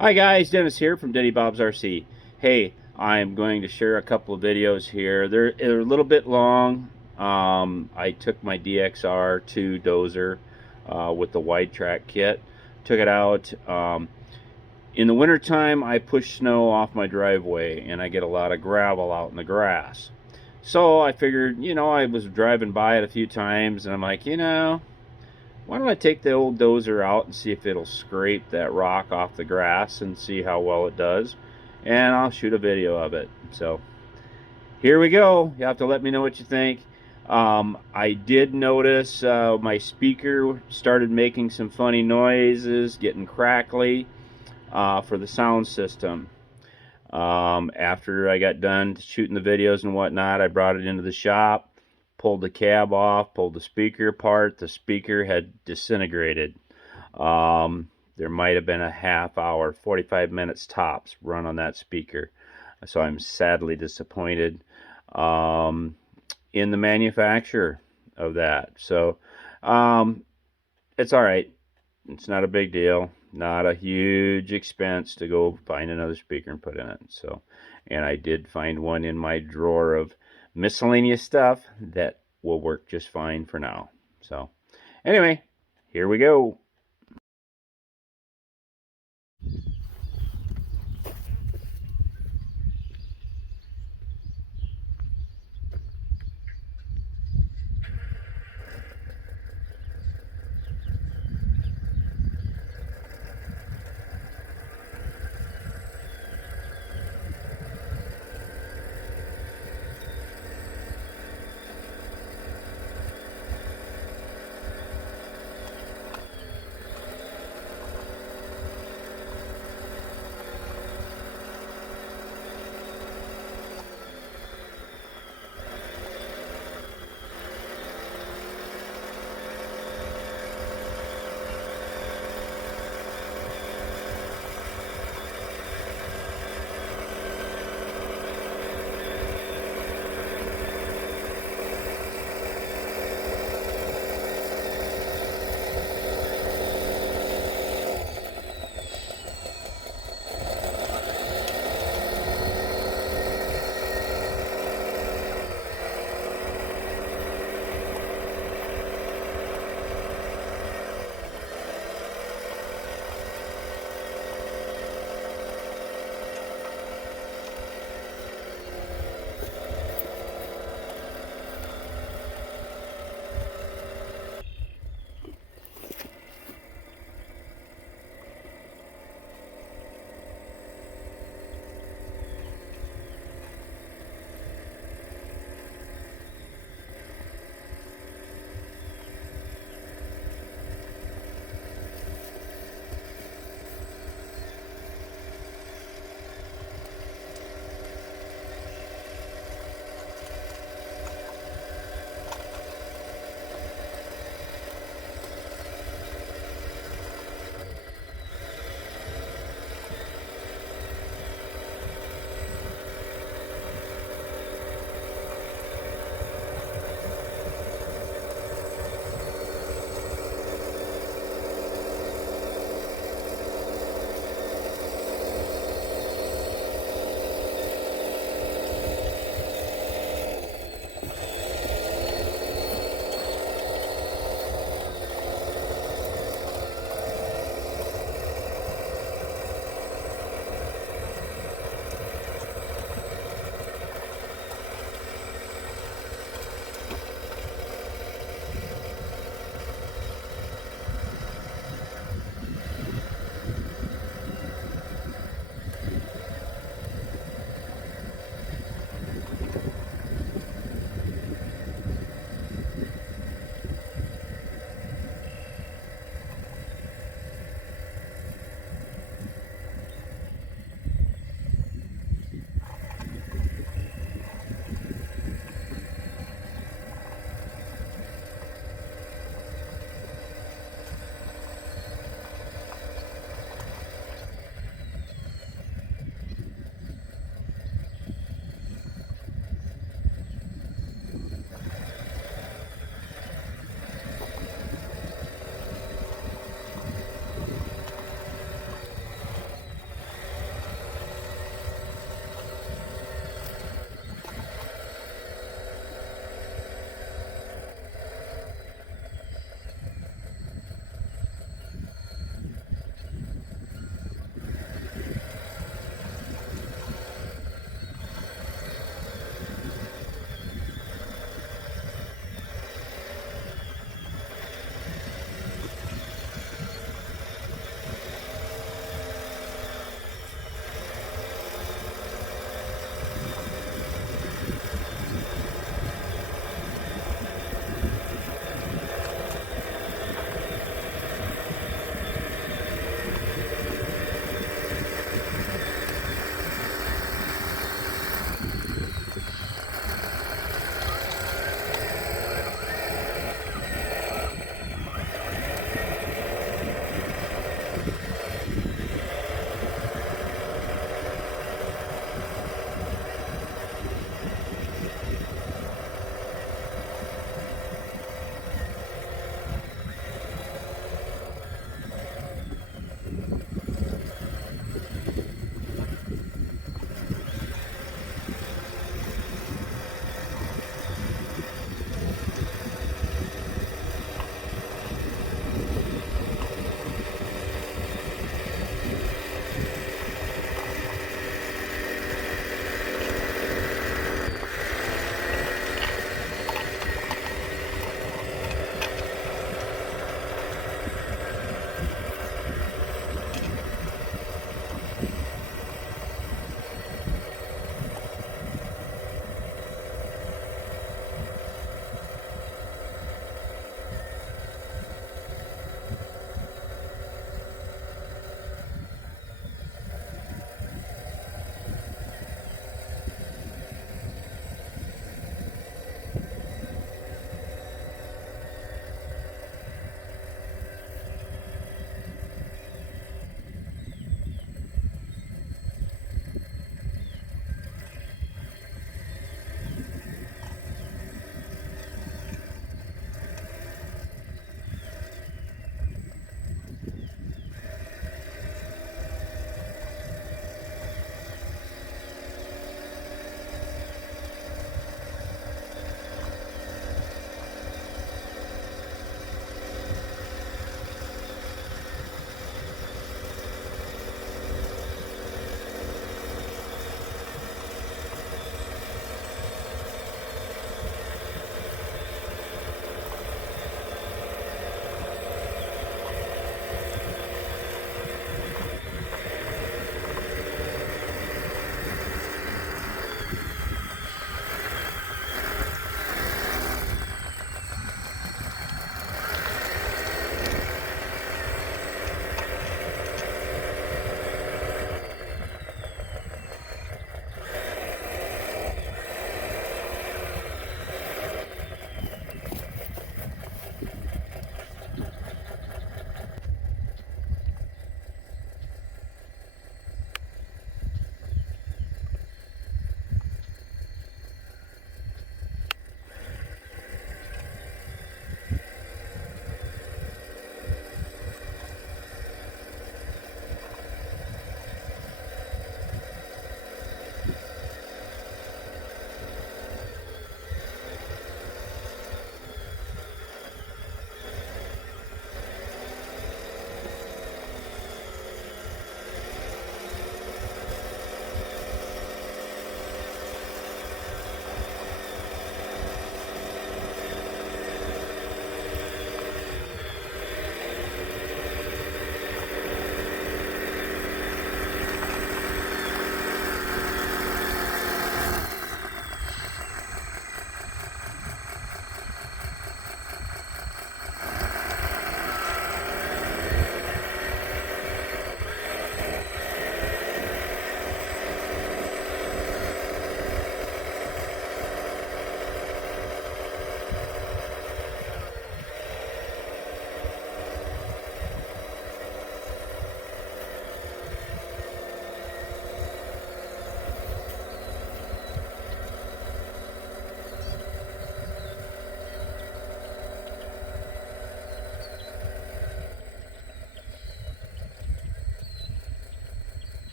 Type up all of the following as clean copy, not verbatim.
Hi guys, Dennis here from Denny Bob's RC. Hey, I'm going to share a couple of videos here. They're a little bit long. I took my DXR2 dozer with the wide track kit, took it out. In the wintertime, I push snow off my driveway and I get a lot of gravel out in the grass. So I figured, I was driving by it a few times and I'm like, why don't I take the old dozer out and see if it'll scrape that rock off the grass and see how well it does, and I'll shoot a video of it. So here we go. You have to let me know what you think. I did notice my speaker started making some funny noises, getting crackly for the sound system. After I got done shooting the videos and whatnot, I brought it into the shop, pulled the cab off, pulled the speaker apart. The speaker had disintegrated. There might have been a half hour, 45 minutes tops run on that speaker. So I'm sadly disappointed in the manufacturer of that. So it's all right. It's not a big deal. Not a huge expense to go find another speaker and put in it. So, and I did find one in my drawer of miscellaneous stuff that will work just fine for now. So, anyway, here we go.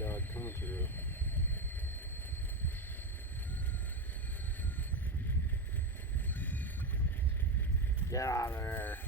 dog coming through. Get out of there.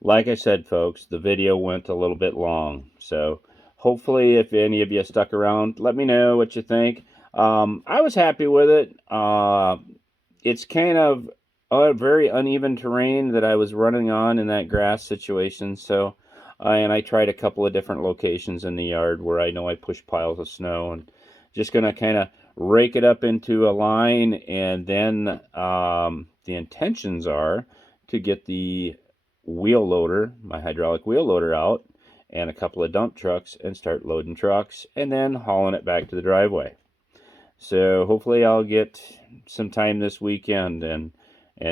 Like I said, folks, the video went a little bit long, so hopefully if any of you stuck around, let me know what you think. I was happy with it. It's kind of a very uneven terrain that I was running on in that grass situation, so and I tried a couple of different locations in the yard where I know I pushed piles of snow, and just gonna kind of rake it up into a line, and then the intentions are to get the wheel loader, my hydraulic wheel loader, out and a couple of dump trucks and start loading trucks and then hauling it back to the driveway. So hopefully I'll get some time this weekend and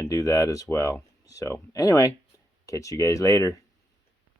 do that as well. So anyway, catch you guys later.